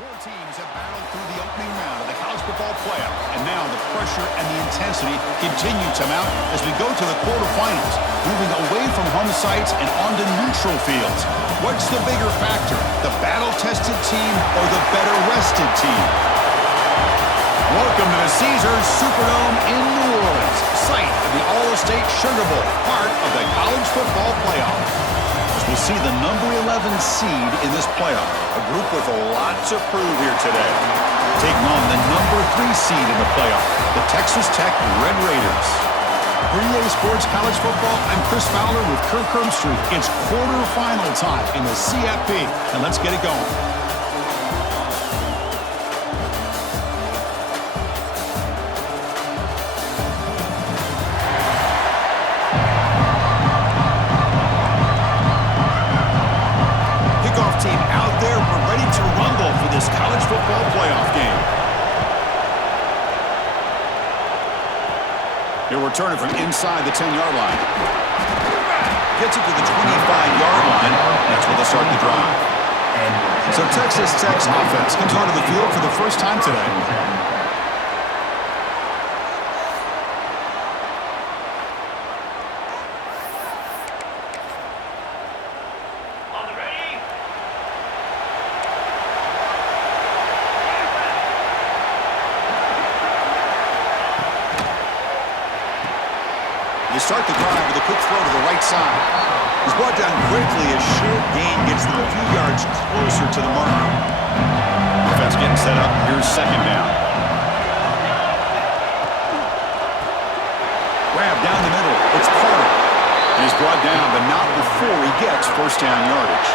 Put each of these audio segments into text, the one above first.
Four teams have battled through the opening round of the college football playoff, and now the pressure and the intensity continue to mount as we go to the quarterfinals, moving away from home sites and onto neutral fields. What's the bigger factor, the battle-tested team or the better-rested team? Welcome to the Caesars Superdome in New Orleans, site of the All-State Sugar Bowl, part of the college football playoff. As we'll see the number 11 seed in this playoff, a group with a lot to prove here today. Taking on the number 3 seed in the playoff, the Texas Tech Red Raiders. For EA Sports College Football, I'm Chris Fowler with Kirk Herbstreit. It's quarterfinal time in the CFB, and let's get it going. Team out there, we're ready to rumble for this college football playoff game. He'll return it from inside the 10-yard line. Gets it to the 25-yard line. That's where they'll start the drive. So Texas Tech's offense comes onto the field for the first time today. Start the drive with a quick throw to the right side. He's brought down quickly as short gain gets them a few yards closer to the mark. Defense getting set up. Here's second down. Grab down the middle. It's Carter. And he's brought down, but not before he gets first down yardage.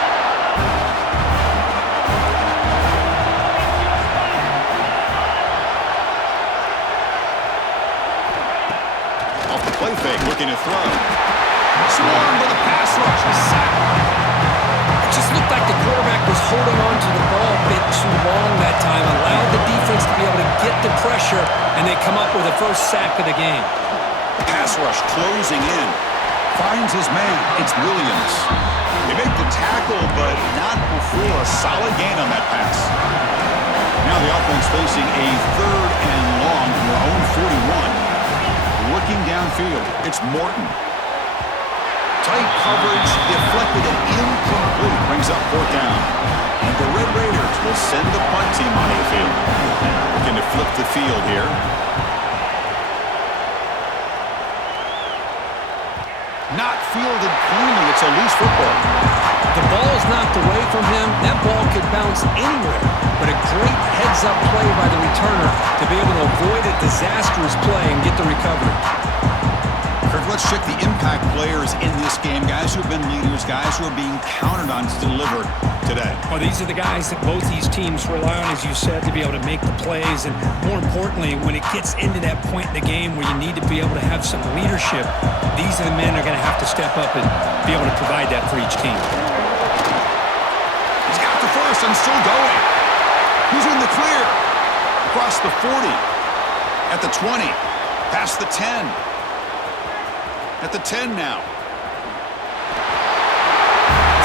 Play fake, looking to throw. Swarmed with a pass rush. It just looked like the quarterback was holding on to the ball a bit too long that time, allowed the defense to be able to get the pressure, and they come up with the first sack of the game. Pass rush closing in. Finds his man. It's Williams. They make the tackle, but not before a solid gain on that pass. Now the offense facing a 3rd and long from their own 41. Looking downfield, it's Morton. Tight coverage, deflected and incomplete. Brings up 4th down. And the Red Raiders will send the punt team onto the field. Looking to flip the field here. Not fielded cleanly. It's a loose football. The ball's knocked away from him. That ball could bounce anywhere. But a great heads-up play by the returner to be able to avoid a disastrous play and get the recovery. Kirk, let's check the impact players in this game. Guys who have been leaders, guys who are being counted on to deliver today. Well, these are the guys that both these teams rely on, as you said, to be able to make the plays. And more importantly, when it gets into that point in the game where you need to be able to have some leadership, these are the men that are going to have to step up and be able to provide that for each team. He's got the first and still going. He's in the clear. Across the 40. At the 20. Past the 10. At the 10 now.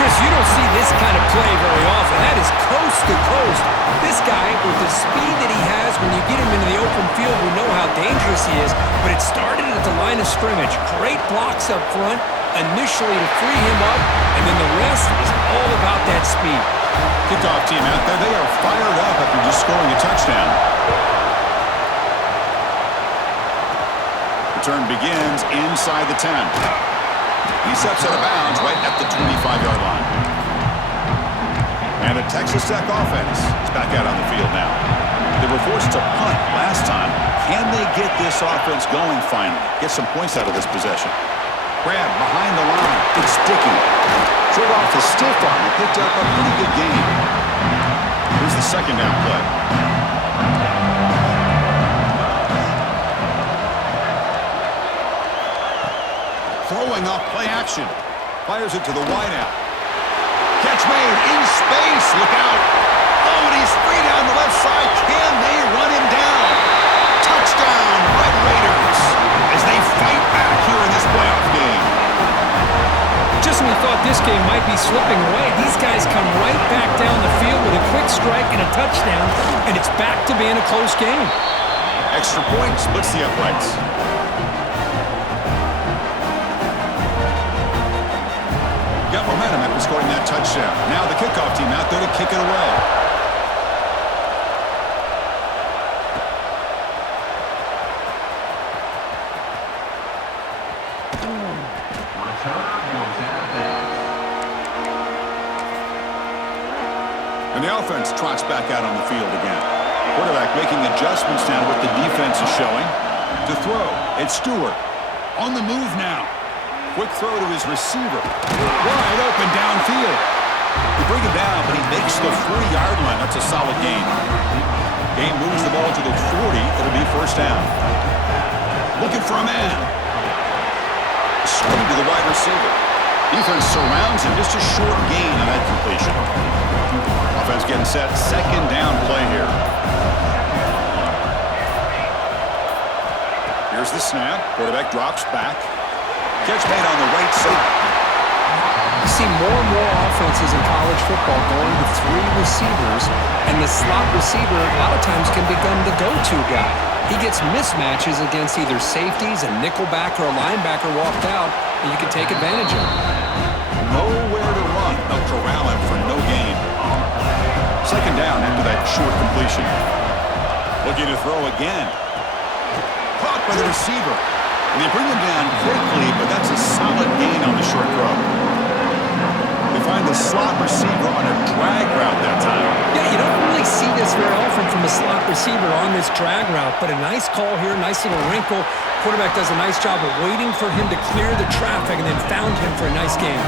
Chris, you don't see this kind of play very often. That is coast to coast. This guy, with the speed that he has, when you get him into the open field, we know how dangerous he is. But it started at the line of scrimmage. Great blocks up front, initially to free him up, and then the rest is all about that speed. Kickoff team out there. They are fired up after just scoring a touchdown. Return begins inside the 10. He steps out of bounds right at the 25-yard line. And the Texas Tech offense is back out on the field now. They were forced to punt last time. Can they get this offense going finally? Get some points out of this possession. Grab behind the line. It's Dickey. Threw off the stiff arm. He picked up a pretty good gain. Here's the second down play. Throwing off play action. Fires it to the wideout. Catch made in space. Look out. Oh, and he's free down the left side. Can they run him down? Touchdown, Red Raiders, as they fight back here in this playoff game. Just when we thought this game might be slipping away, these guys come right back down the field with a quick strike and a touchdown, and it's back to being a close game. Extra point splits the uprights. Got momentum after scoring that touchdown. Now the kickoff team out there to kick it away. And the offense trots back out on the field again. Quarterback making adjustments now to what the defense is showing. To throw, it's Stewart. On the move now. Quick throw to his receiver. Wide open downfield. They bring him down, but he makes the 40-yard line. That's a solid gain. Game moves the ball to the 40. It'll be first down. Looking for a man. Swing to the wide receiver. Defense surrounds him. Just a short gain on that completion. Offense getting set. Second down play here. Here's the snap. Quarterback drops back. Catch made on the right side. You see more and more offenses in college football going to 3 receivers, and the slot receiver a lot of times can become the go-to guy. He gets mismatches against either safeties, a nickelback, or a linebacker walked out, and you can take advantage of it. Nowhere to run. They'll corral him for no gain. Second down after that short completion. Looking to throw again. Caught by the receiver. And they bring him down quickly, but that's a solid gain on the short throw. They find the slot receiver on a drag route that time. Yeah, you don't really see this very often from a slot receiver on this drag route, but a nice call here, nice little wrinkle. Quarterback does a nice job of waiting for him to clear the traffic and then found him for a nice gain.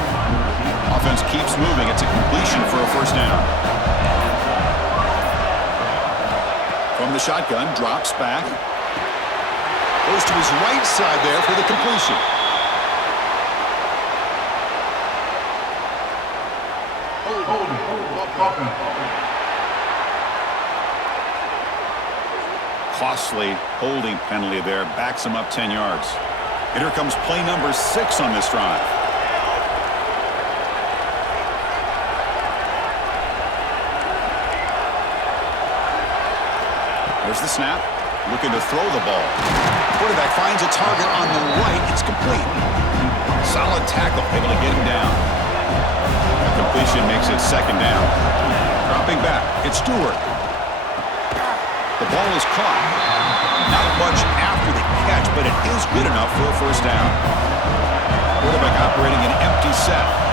Offense keeps moving. It's a completion for a first down. From the shotgun, drops back. Goes to his right side there for the completion. Costly holding penalty there. Backs him up 10 yards. And here comes play number 6 on this drive. There's the snap. Looking to throw the ball. Quarterback finds a target on the right. It's complete. Solid tackle. Able to get him down. The completion makes it second down. Dropping back. It's Stewart. The ball is caught. Not much after the catch, but it is good enough for a first down. Quarterback operating an empty set.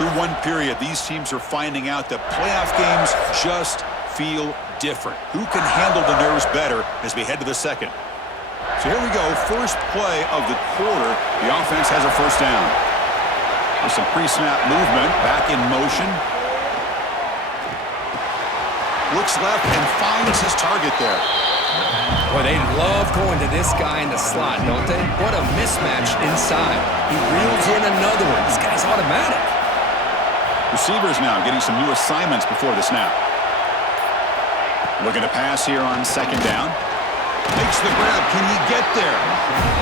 Through one period, these teams are finding out that playoff games just feel different. Who can handle the nerves better as we head to the second? So here we go, first play of the quarter. The offense has a first down. With some pre-snap movement, back in motion. Looks left and finds his target there. Boy, they love going to this guy in the slot, don't they? What a mismatch inside. He reels in another one. This guy's automatic. Receivers now getting some new assignments before the snap. Looking to pass here on second down. Makes the grab. Can he get there?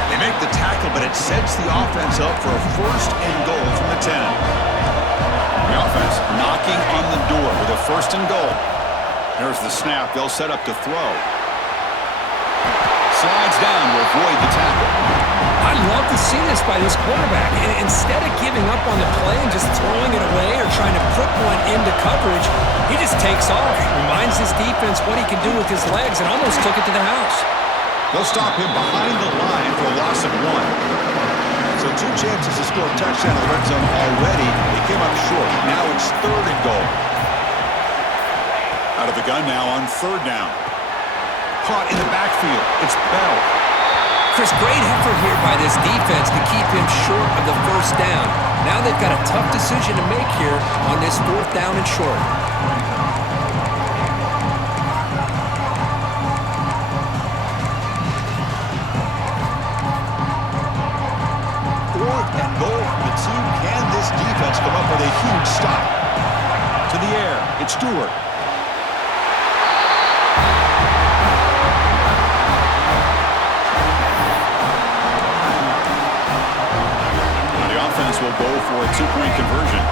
They make the tackle, but it sets the offense up for a first and goal from the 10. The offense knocking on the door with a first and goal. There's the snap. They'll set up to throw. Slides down to avoid the tackle. I love to see this by this quarterback. And instead of giving up on the play and just throwing it away or trying to put one into coverage, he just takes off. Reminds his defense what he can do with his legs and almost took it to the house. They'll stop him behind the line for a loss of 1. So 2 chances to score a touchdown in the red zone already. They came up short. Now it's third and goal. Out of the gun now on third down. Caught in the backfield. It's Bell. Chris, great effort here by this defense to keep him short of the first down. Now they've got a tough decision to make here on this 4th down and short. defense come up with a huge stop. To the air, it's Stewart. Now the offense will go for a two-point conversion.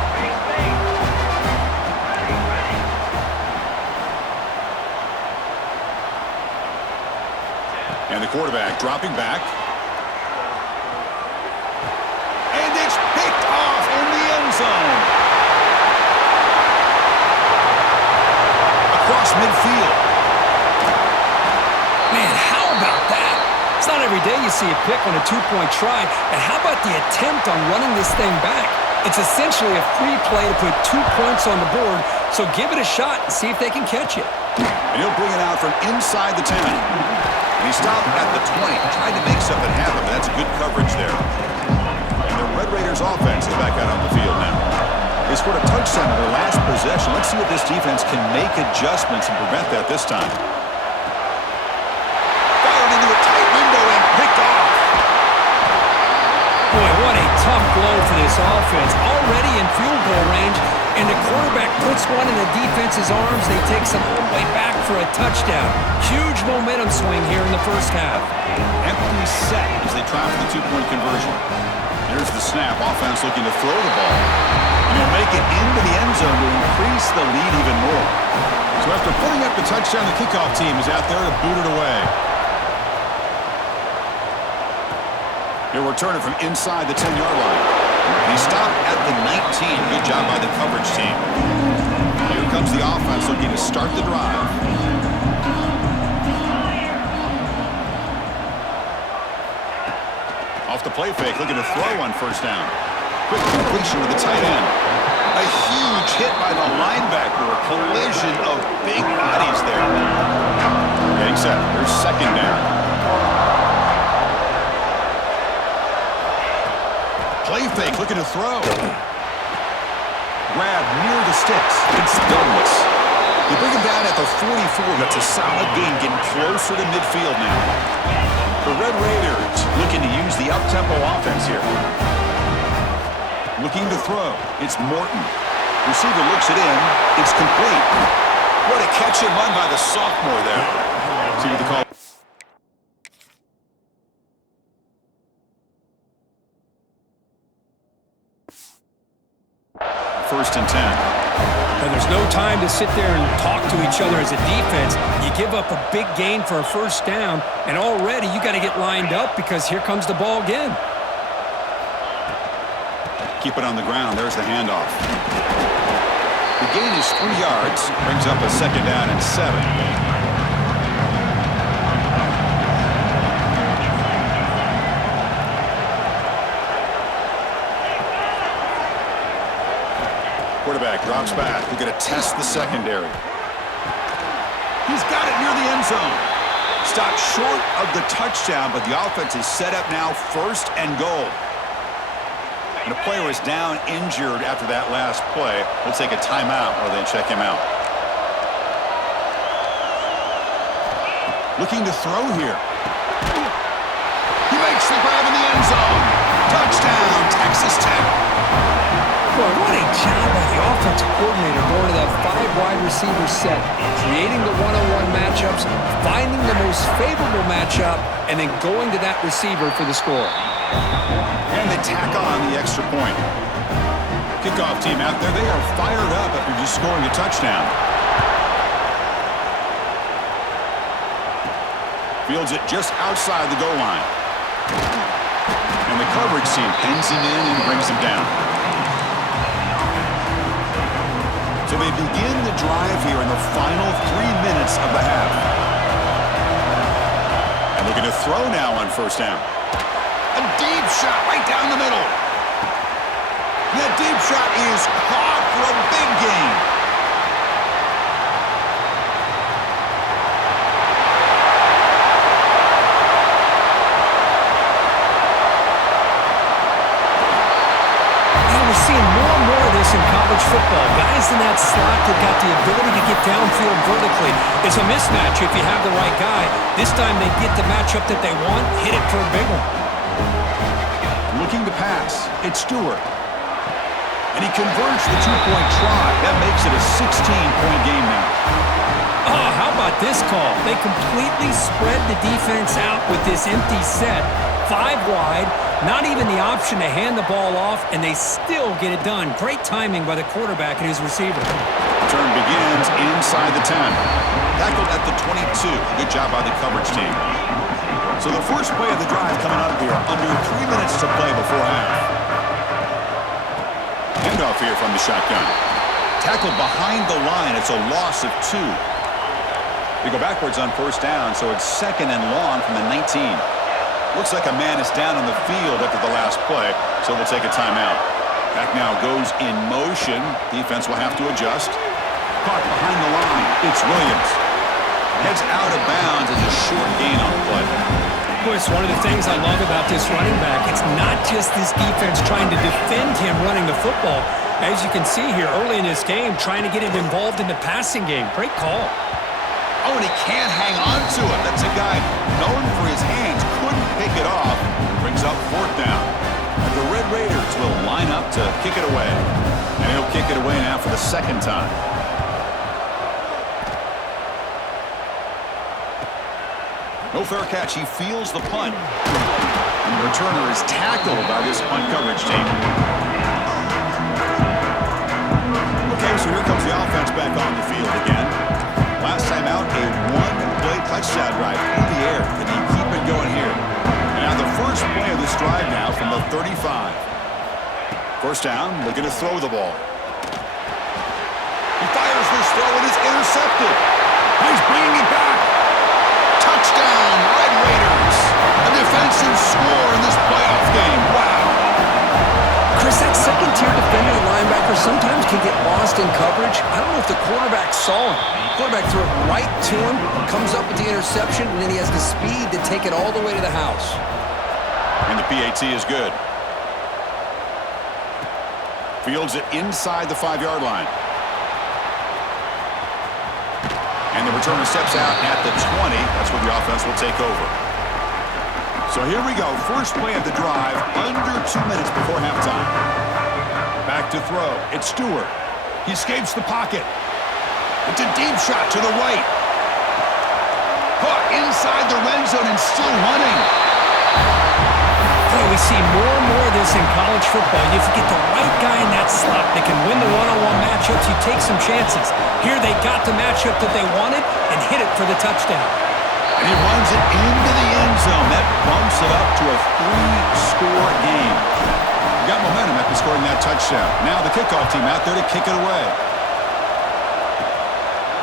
And the quarterback dropping back. And it's picked off in the end zone. Across midfield. Man, how about that? It's not every day you see a pick on a two-point try. And how about the attempt on running this thing back? It's essentially a free play to put 2 points on the board. So give it a shot and see if they can catch it. And he'll bring it out from inside the 10. And he stopped at the 20, tried to make something happen, but that's good coverage there. And the Red Raiders offense is back out on the field now. They scored a touchdown in their last possession. Let's see if this defense can make adjustments and prevent that this time. Fired into a tight window and picked off. Boy, what a tough blow for this offense. Already in field goal range, and the quarterback puts one in the defense's arms. They take some all the way back for a touchdown. Huge momentum swing here in the first half. Empty set as they try for the two-point conversion. Here's the snap. Offense looking to throw the ball. And he'll make it into the end zone to increase the lead even more. So after putting up the touchdown, the kickoff team is out there to boot it away. He'll return it from inside the 10-yard line. He stopped at the 19. Good job by the coverage team. Here comes the offense looking to start the drive. Off the play fake, looking to throw on first down. Quick completion to the tight end. A huge hit by the linebacker. A collision of big bodies there. Getting set. There's second down. Play fake, looking to throw. Grab near the sticks. It's Douglas. They bring him down at the 44. That's a solid gain, getting closer to midfield now. The Red Raiders looking to use the up-tempo offense here. Looking to throw. It's Morton. Receiver looks it in. It's complete. What a catch and run by the sophomore there. See what the call. First and 10. And there's no time to sit there and talk to each other as a defense. You give up a big gain for a first down, and already you got to get lined up because here comes the ball again. Keep it on the ground. There's the handoff. The gain is 3 yards. Brings up a second down and 7. Quarterback drops back. We're going to test the secondary. He's got it near the end zone. Stopped short of the touchdown, but the offense is set up now, first and goal. And the player was down injured after that last play. We'll take a timeout while they check him out. Looking to throw here. He makes the grab in the end zone. Touchdown, Texas Tech. Boy, what a job by the offensive coordinator going to that 5-wide receiver set, creating the one-on-one matchups, finding the most favorable matchup, and then going to that receiver for the score. And they tack on the extra point. Kickoff team out there, they are fired up after just scoring a touchdown. Fields it just outside the goal line. And the coverage team pins him in and brings him down. So they begin the drive here in the final 3 minutes of the half. And looking to throw now on first down. A deep shot right down the middle. And that deep shot is caught for a big gain. In college football, guys in that slot that got the ability to get downfield vertically. It's a mismatch if you have the right guy. This time they get the matchup that they want, hit it for a big one. Looking to pass, it's Stewart. And he converts the two-point try. That makes it a 16-point game now. Oh, how about this call? They completely spread the defense out with this empty set. 5 wide, not even the option to hand the ball off, and they still get it done. Great timing by the quarterback and his receiver. Turn begins inside the 10. Tackled at the 22. Good job by the coverage team. So the first play of the drive coming up here. Under 3 minutes to play before half. Handoff here from the shotgun. Tackled behind the line. It's a loss of 2. They go backwards on first down, so it's 2nd and long from the 19. Looks like a man is down on the field after the last play, so they'll take a timeout. Back now goes in motion. Defense will have to adjust. Caught behind the line. It's Williams. Heads out of bounds as a short gain on the play. It's one of the things I love about this running back. It's not just this defense trying to defend him running the football. As you can see here early in this game, trying to get him involved in the passing game. Great call. Oh, and he can't hang on to it. That's a guy known for his hands. Couldn't pick it off. Brings up 4th down. And the Red Raiders will line up to kick it away. And he'll kick it away now for the 2nd time. No fair catch. He feels the punt. And the returner is tackled by this punt coverage team. Okay, so here comes the offense back on the field again. Last time out, a 1-play touchdown drive through the air. Can he keep it going here? And now the first play of this drive now from the 35. First down, looking to throw the ball. He fires this throw and it's intercepted. He's bringing it back. Touchdown, Red Raiders. A defensive score in this playoff game. Wow. Chris, that second-tier defender, the linebacker, sometimes can get lost in coverage. I don't know if the quarterback saw him. The quarterback threw it right to him, comes up with the interception, and then he has the speed to take it all the way to the house. And the PAT is good. Fields it inside the 5-yard line. And the returner steps out at the 20. That's where the offense will take over. So here we go. First play of the drive, under 2 minutes before halftime. Back to throw. It's Stewart. He escapes the pocket. It's a deep shot to the right. Caught inside the red zone and still running. Boy, we see more and more of this in college football. If you get the right guy in that slot that can win the one-on-one matchups, you take some chances. Here they got the matchup that they wanted and hit it for the touchdown. And he runs it into the end zone. That bumps it up to a 3-score game. Got momentum after scoring that touchdown. Now the kickoff team out there to kick it away.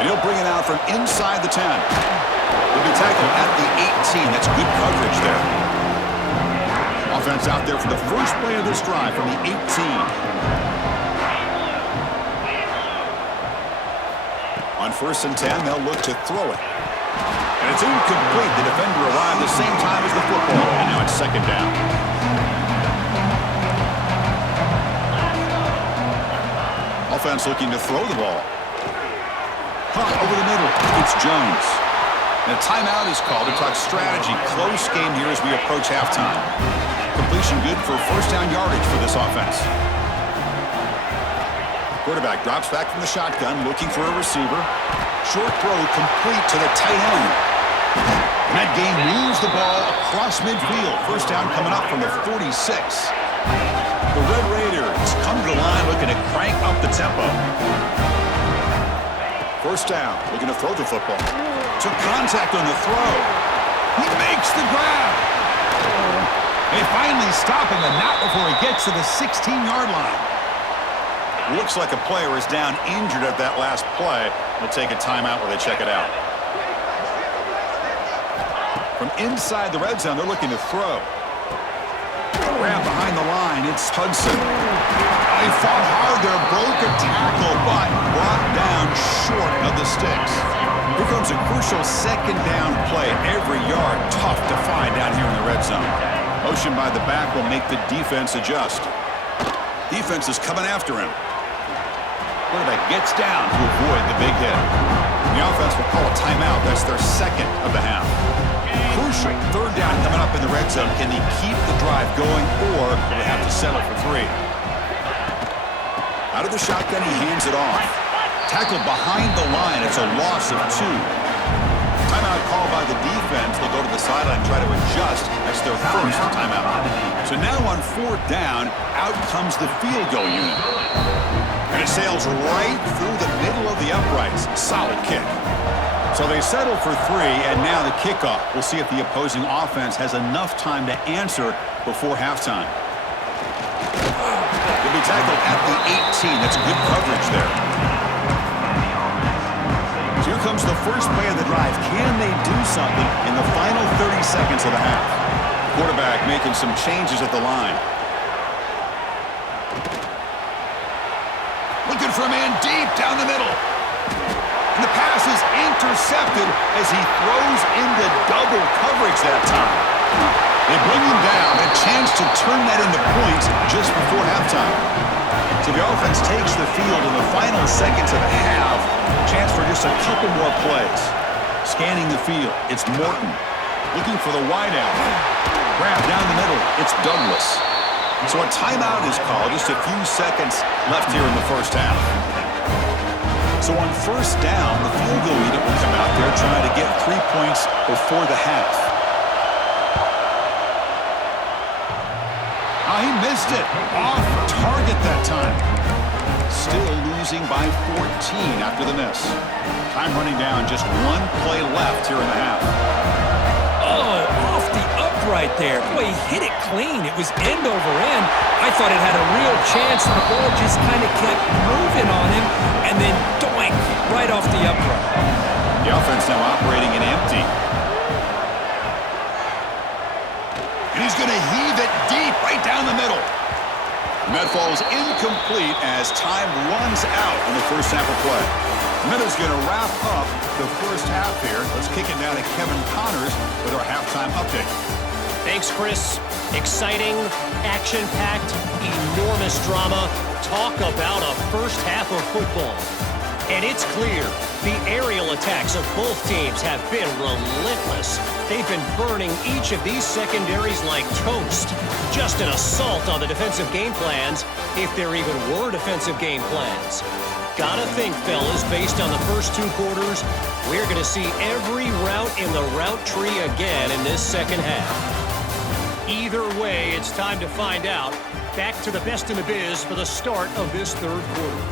And he'll bring it out from inside the 10. He'll be tackled at the 18. That's good coverage there. Offense out there for the first play of this drive from the 18. On 1st and 10, they'll look to throw it. And it's incomplete. The defender arrived the same time as the football. And now it's 2nd down. Offense looking to throw the ball. Caught over the middle. It's Jones. And a timeout is called to talk strategy. Close game here as we approach halftime. Completion good for first down yardage for this offense. Quarterback drops back from the shotgun, looking for a receiver. Short throw complete to the tight end. And that game moves the ball across midfield. First down coming up from the 46. The Red Raiders come to the line looking to crank up the tempo. First down, looking to throw the football. Took contact on the throw. He makes the grab. They finally stop him, and not before he gets to the 16-yard line. Looks like a player is down injured at that last play. They'll take a timeout while they check it out. From inside the red zone, they're looking to throw. Grab behind the line, it's Hudson. They fought hard there, broke a tackle, but brought down short of the sticks. Here comes a crucial 2nd down play. Every yard tough to find down here in the red zone. Motion by the back will make the defense adjust. Defense is coming after him. Quarterback gets down to avoid the big hit. The offense will call a timeout. That's their 2nd of the half. Crucial 3rd down coming up in the red zone. Can he keep the drive going, or will they have to settle for 3? Out of the shotgun, he hands it off. Tackled behind the line. It's a loss of 2. Timeout called by the defense. They'll go to the sideline and try to adjust. That's their first timeout. So now on 4th down, out comes the field goal unit. And it sails right through the middle of the uprights. Solid kick. So they settle for 3, and now the kickoff. We'll see if the opposing offense has enough time to answer before halftime. He'll be tackled at the 18. That's good coverage there. So here comes the first play of the drive. Can they do something in the final 30 seconds of the half? Quarterback making some changes at the line. Looking for a man deep down the middle. And the pass is intercepted as he throws into double coverage that time. They bring him down, a chance to turn that into points just before halftime. So the offense takes the field in the final seconds of the half. Chance for just a couple more plays. Scanning the field, it's Morton. Looking for the wideout. Grab down the middle, it's Douglas. So a timeout is called, just a few seconds left here in the first half. So on 1st down, the field goal unit will come out there trying to get 3 points before the half. Oh, he missed it. Off target that time. Still losing by 14 after the miss. Time running down, just 1 play left here in the half. Oh, off the upright there. Boy, he hit it clean. It was end over end. I thought it had a real chance, and the ball just kind of kept moving on him, and then doink, right off the upright. The offense now operating in empty. And he's going to heave it deep right down the middle. And that falls incomplete as time runs out in the first half of play. Miller's going to wrap up the first half here. Let's kick it down to Kevin Connors with our halftime update. Thanks, Chris. Exciting, action-packed, enormous drama. Talk about a first half of football. And it's clear the aerial attacks of both teams have been relentless. They've been burning each of these secondaries like toast. Just an assault on the defensive game plans, if there even were defensive game plans. Gotta think, fellas, based on the first 2 quarters, we're going to see every route in the route tree again in this second half. Either way, it's time to find out. Back to the best in the biz for the start of this 3rd quarter.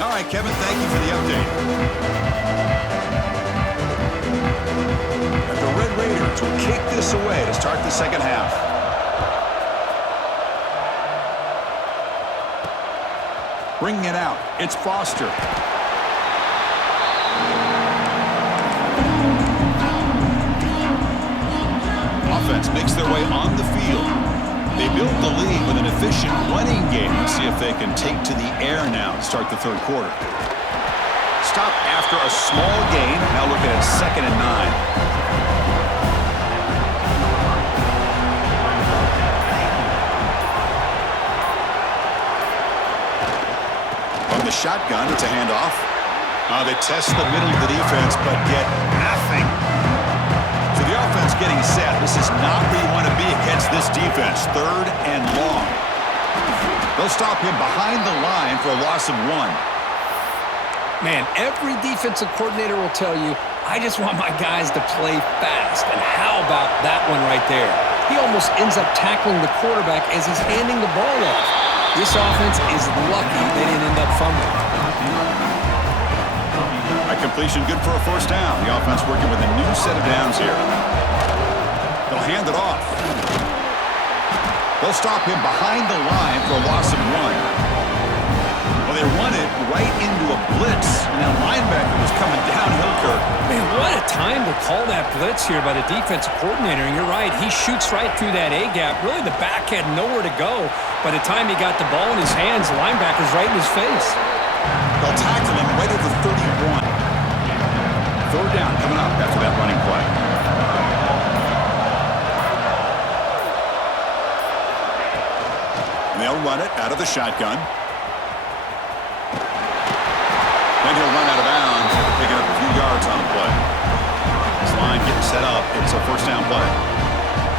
All right, Kevin, thank you for the update. And the Red Raiders will kick this away to start the second half. Bringing it out, it's Foster. Offense makes their way on the field. They built the lead with an efficient running game. Let's see if they can take to the air now to start the 3rd quarter. Stop after a small gain. Now looking at 2nd and 9. The shotgun, it's a handoff. They test the middle of the defense, but get nothing. So the offense getting set. This is not where you want to be against this defense. 3rd and long. They'll stop him behind the line for a loss of 1. Man, every defensive coordinator will tell you, I just want my guys to play fast. And how about that one right there? He almost ends up tackling the quarterback as he's handing the ball off. This offense is lucky they didn't end up fumbling. A completion good for a 1st down. The offense working with a new set of downs here. They'll hand it off. They'll stop him behind the line for a loss of 1. Well, they run it right into a blitz, and that linebacker was coming downhill, Kirk. Man, what a time to call that blitz here by the defensive coordinator. And you're right, he shoots right through that A-gap. Really, the back had nowhere to go. By the time he got the ball in his hands, the linebacker's right in his face. They'll tackle him right at the 31. 3rd down coming up after that running play. And they'll run it out of the shotgun. Then he'll run out of bounds after picking up a few yards on the play. This line getting set up. It's a first down play.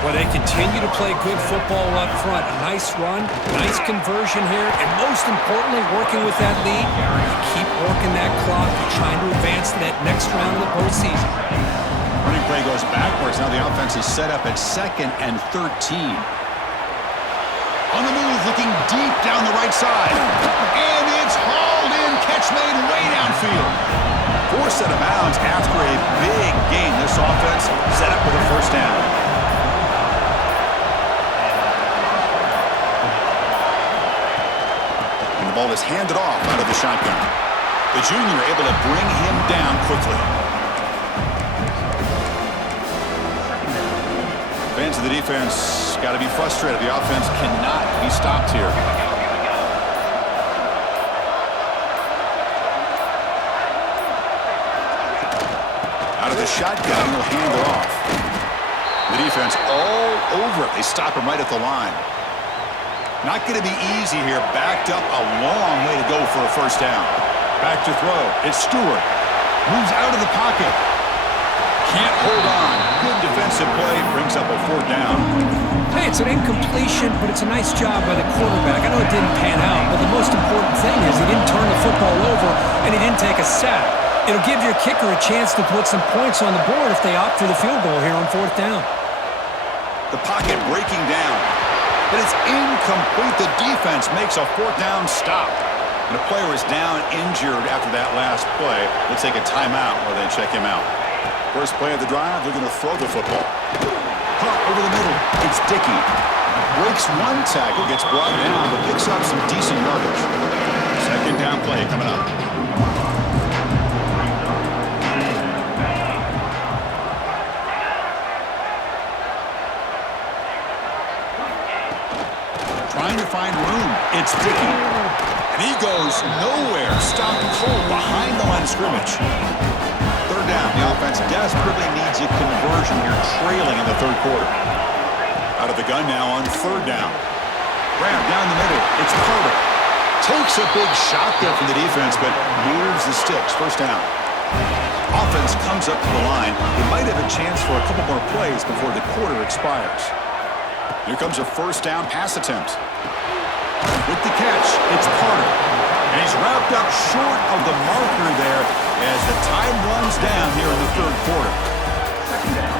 Well, they continue to play good football up front. A nice run, nice conversion here, and most importantly, working with that lead, you keep working that clock. You're trying to advance to that next round of the postseason. Running play goes backwards. Now the offense is set up at 2nd and 13. On the move, looking deep down the right side. And it's hauled in. Catch made way downfield. Forced out of bounds after a big gain. This offense set up with a first down. The ball is handed off out of the shotgun. The junior able to bring him down quickly. Fans of the defense got to be frustrated. The offense cannot be stopped here. Out of the shotgun, he'll hand it off. The defense all over it. They stop him right at the line. Not going to be easy here. Backed up a long way to go for a first down. Back to throw. It's Stewart. Moves out of the pocket. Can't hold on. Good defensive play. Brings up a 4th down. Hey, it's an incompletion, but it's a nice job by the quarterback. I know it didn't pan out, but the most important thing is he didn't turn the football over, and he didn't take a sack. It'll give your kicker a chance to put some points on the board if they opt for the field goal here on 4th down. The pocket breaking down. But it's incomplete. The defense makes a 4th down stop. And the player is down injured after that last play. We'll take a timeout while they check him out. First play of the drive, they're going to throw the football. Punt over the middle. It's Dickey. Breaks one tackle, gets brought down, but picks up some decent yardage. Second down play coming up. Trying to find room. It's Dickey. And he goes nowhere. Stopped cold behind the line of scrimmage. 3rd down. The offense desperately needs a conversion here, trailing in the 3rd quarter. Out of the gun now on 3rd down. Grab down the middle. It's Carter. Takes a big shot there from the defense, but moves the sticks. First down. Offense comes up to the line. They might have a chance for a couple more plays before the quarter expires. Here comes a first down pass attempt. With the catch, it's Carter. And he's wrapped up short of the marker there as the time runs down here in the 3rd quarter. Second down.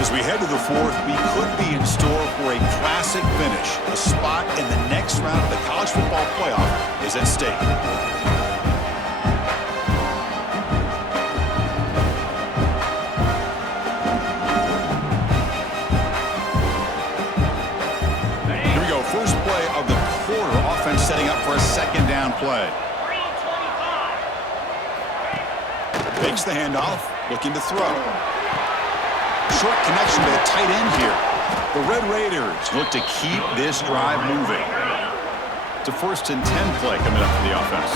As we head to the 4th, we could be in store for a classic finish. A spot in the next round of the college football playoff is at stake. Here we go. First play of the quarter. Offense setting up for a 2nd down play. Fakes the handoff. Looking to throw. Short connection to the tight end here. The Red Raiders look to keep this drive moving. It's a 1st and 10 play coming up for the offense.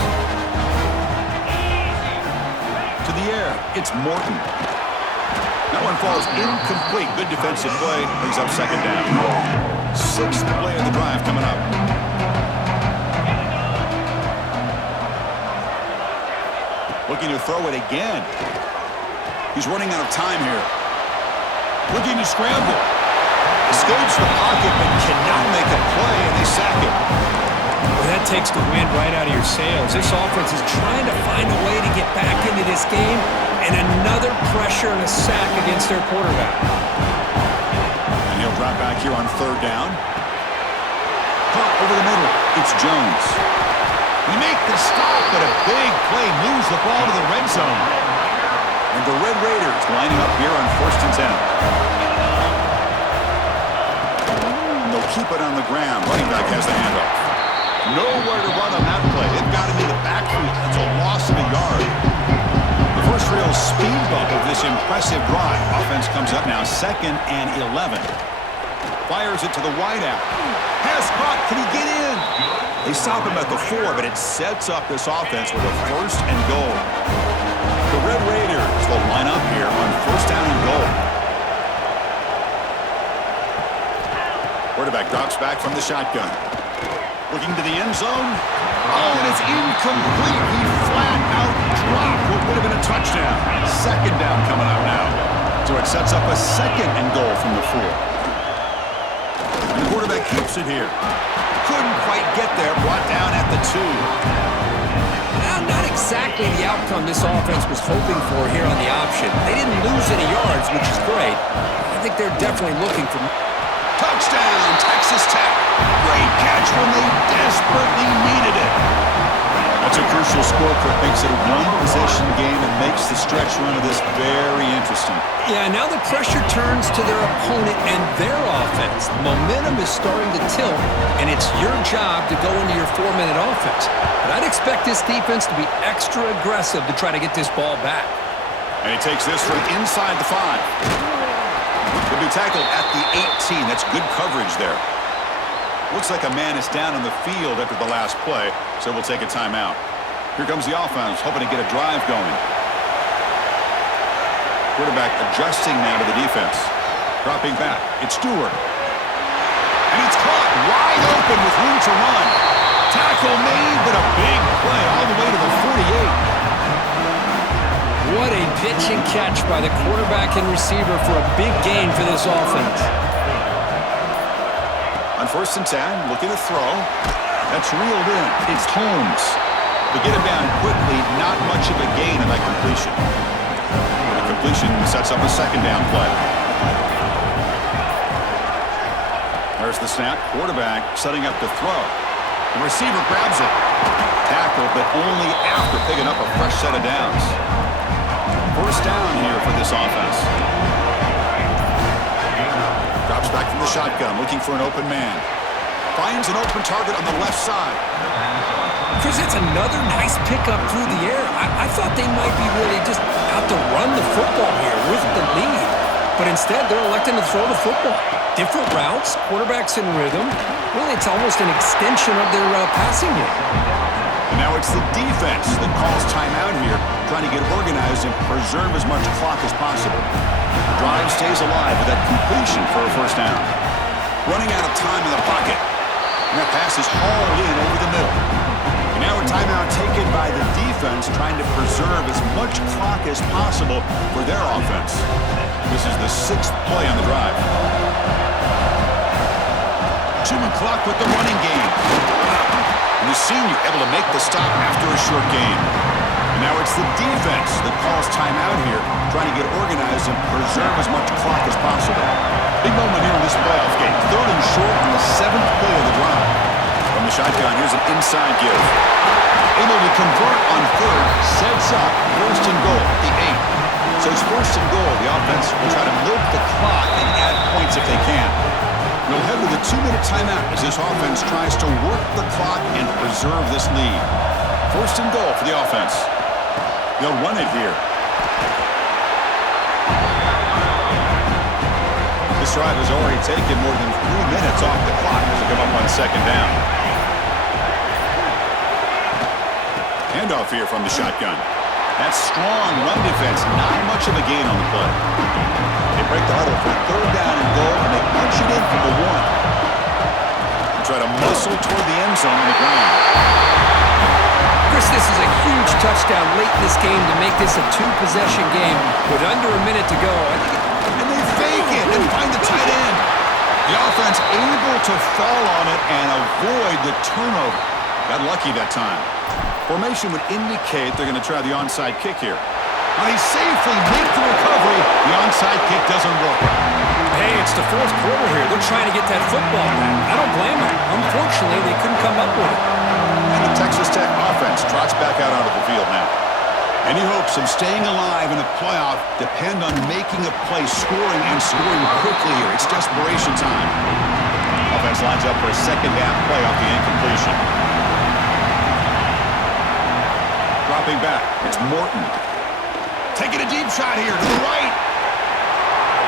To the air, it's Morton. That one falls incomplete. Good defensive play. Brings up 2nd down. 6th play of the drive coming up. Looking to throw it again. He's running out of time here. Looking to scramble. Escapes the pocket, but cannot make a play, and they sack him. Well, that takes the wind right out of your sails. This offense is trying to find a way to get back into this game, and another pressure and a sack against their quarterback. And he'll drop back here on 3rd down. Punt over the middle. It's Jones. We make the stop, but a big play moves the ball to the red zone. And the Red Raiders lining up here on 1st and 10. And they'll keep it on the ground. Running back has the handoff. Nowhere to run on that play. They've got him in the backfield. That's a loss of a yard. The first real speed bump of this impressive drive. Offense comes up now 2nd and 11. Fires it to the wideout. Pass caught. Can he get in? They stop him at the 4, but it sets up this offense with a 1st and goal. The Red Raiders will line up here on 1st down quarterback drops back from the shotgun. Looking to the end zone. Oh, and it's incomplete. He flat out dropped what would have been a touchdown. Second down coming up now. So it sets up a second and goal from the 4. And the quarterback keeps it here. Couldn't quite get there. Brought down at the 2. Well, not exactly the outcome this offense was hoping for here on the option. They didn't lose any yards, which is great. I think they're definitely looking for... Touchdown, Texas Tech. Great catch when they desperately needed it. That's a crucial score. Makes it a one-possession game and makes the stretch run of this very interesting. Yeah, now the pressure turns to their opponent and their offense. Momentum is starting to tilt, and it's your job to go into your 4-minute offense. But I'd expect this defense to be extra aggressive to try to get this ball back. And he takes this from inside the 5. He'll be tackled at the 18. That's good coverage there. Looks like a man is down on the field after the last play, so we'll take a timeout. Here comes the offense, hoping to get a drive going. Quarterback adjusting now to the defense. Dropping back. It's Stewart. And it's caught wide open with room to run. Tackle made, but a big play all the way to the 48. What a pitch and catch by the quarterback and receiver for a big gain for this offense. On 1st and 10, looking to throw. That's reeled in. It's Holmes. To get him down quickly, not much of a gain on that completion. The completion sets up a second down play. There's the snap. Quarterback setting up to throw. The receiver grabs it. Tackle, but only after picking up a fresh set of downs. First down here for this offense. Drops back from the shotgun, looking for an open man. Finds an open target on the left side. Chris, it's another nice pickup through the air. I thought they might be really just out to run the football here with the lead. But instead, they're electing to throw the football. Different routes, quarterbacks in rhythm. Really, it's almost an extension of their passing game. And now it's the defense that calls timeout here, trying to get organized and preserve as much clock as possible. The drive stays alive with that completion for a first down. Running out of time in the pocket. And that pass is hauled in over the middle. And now a timeout taken by the defense, trying to preserve as much clock as possible for their offense. This is the 6th play on the drive. Chewing clock with the running game. And the senior able to make the stop after a short gain. And now it's the defense that calls timeout here, trying to get organized and preserve as much clock as possible. Big moment here in this playoff game. 3rd and short on the 7th play of the drive. From the shotgun, here's an inside give. Able to convert on 3rd, sets up 1st and goal, the 8th. So it's 1st and goal. The offense will try to milk the clock and add points if they can. We'll head with a 2-minute timeout as this offense tries to work the clock and preserve this lead. 1st and goal for the offense. They'll run it here. This drive has already taken more than 3 minutes off the clock as they come up on 2nd down. Handoff here from the shotgun. That strong run defense, not much of a gain on the play. They break the huddle for 3rd down and goal, and they punch it in for the 1. And try to muscle toward the end zone on the ground. Chris, this is a huge touchdown late in this game to make this a 2-possession game with under a minute to go. And they fake it and find the tight end. The offense able to fall on it and avoid the turnover. Got lucky that time. Formation would indicate they're going to try the onside kick here. Now they safely make the recovery. The onside kick doesn't work. Hey, it's the 4th quarter here. They're trying to get that football back. I don't blame them. Unfortunately, they couldn't come up with it. And the Texas Tech offense trots back out onto the field now. Any hopes of staying alive in the playoff depend on making a play, scoring and scoring quickly here. It's desperation time. Offense lines up for a 2nd down play off the incompletion. Dropping back, it's Morton. Taking a deep shot here to the right.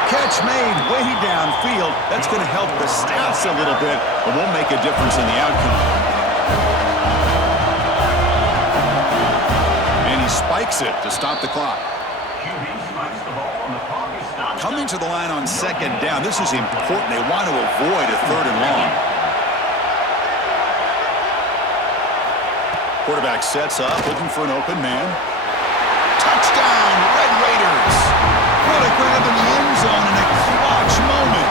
Catch made way downfield. That's going to help the stats a little bit, but won't make a difference in the outcome. And he spikes it to stop the clock. coming to the line on second down. This is important. They want to avoid a third and long. Quarterback sets up, looking for an open man. Touchdown, Red Raiders. What a grab in the end zone in a clutch moment.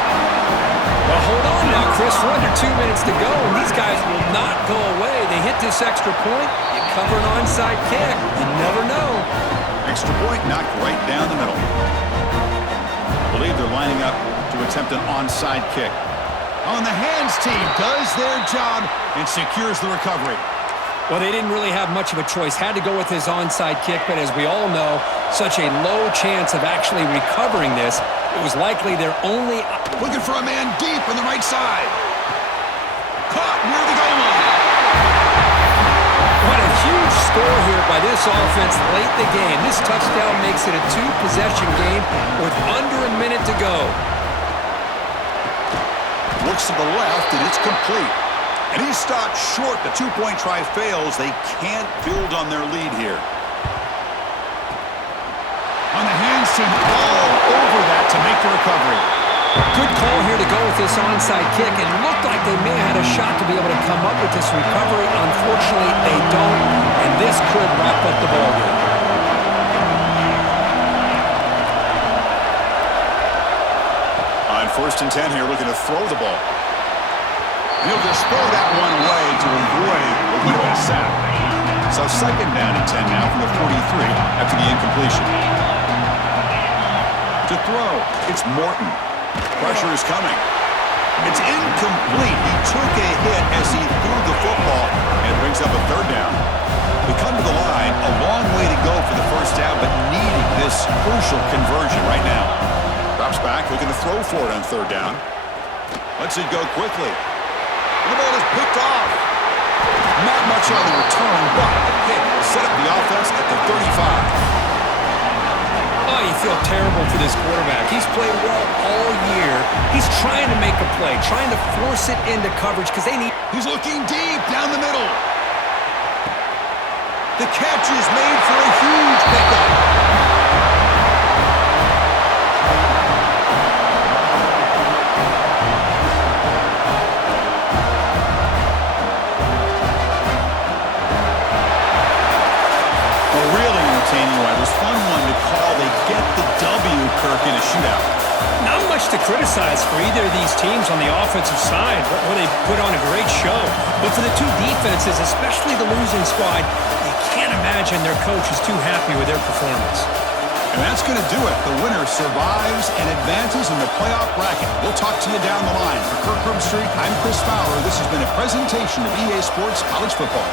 Well, hold on now, Chris. We're under 2 minutes to go, and these guys will not go away. They hit this extra point. You cover an onside kick. You never know. Extra point knocked right down the middle. I believe they're lining up to attempt an onside kick. On the hands team does their job and secures the recovery. Well, they didn't really have much of a choice. Had to go with his onside kick, but as we all know, such a low chance of actually recovering this. It was likely their only... Looking for a man deep on the right side. Caught near the goal line. What a huge score here by this offense late in the game. This touchdown makes it a two-possession game with under a minute to go. Looks to the left, and it's complete. And he's stopped short. The two-point try fails. They can't build on their lead here. On the hands team, all over that to make the recovery. Good call here to go with this onside kick. It looked like they may have had a shot to be able to come up with this recovery. Unfortunately, they don't, and this could wrap up the ballgame. On 1st and 10 here, looking to throw the ball. He'll just throw that one away to avoid a little bit of sack. So 2nd down and 10 now from the 43 after the incompletion. To throw, it's Morton. Pressure is coming. It's incomplete. He took a hit as he threw the football and brings up a 3rd down. We come to the line, a long way to go for the 1st down, but needing this crucial conversion right now. Drops back, looking to throw for it on 3rd down. Lets it go quickly. The ball is picked off. Not much on the return, but the pick will set up the offense at the 35. Oh, you feel terrible for this quarterback. He's played well all year. He's trying to make a play, trying to force it into coverage because they need... He's looking deep down the middle. The catch is made for a huge pickup. Fun one to call. They get the W, Kirk, in a shootout. Not much to criticize for either of these teams on the offensive side, where they put on a great show. But for the two defenses, especially the losing squad, you can't imagine their coach is too happy with their performance. And that's going to do it. The winner survives and advances in the playoff bracket. We'll talk to you down the line. For Kirk Street, I'm Chris Fowler. This has been a presentation of EA Sports College Football.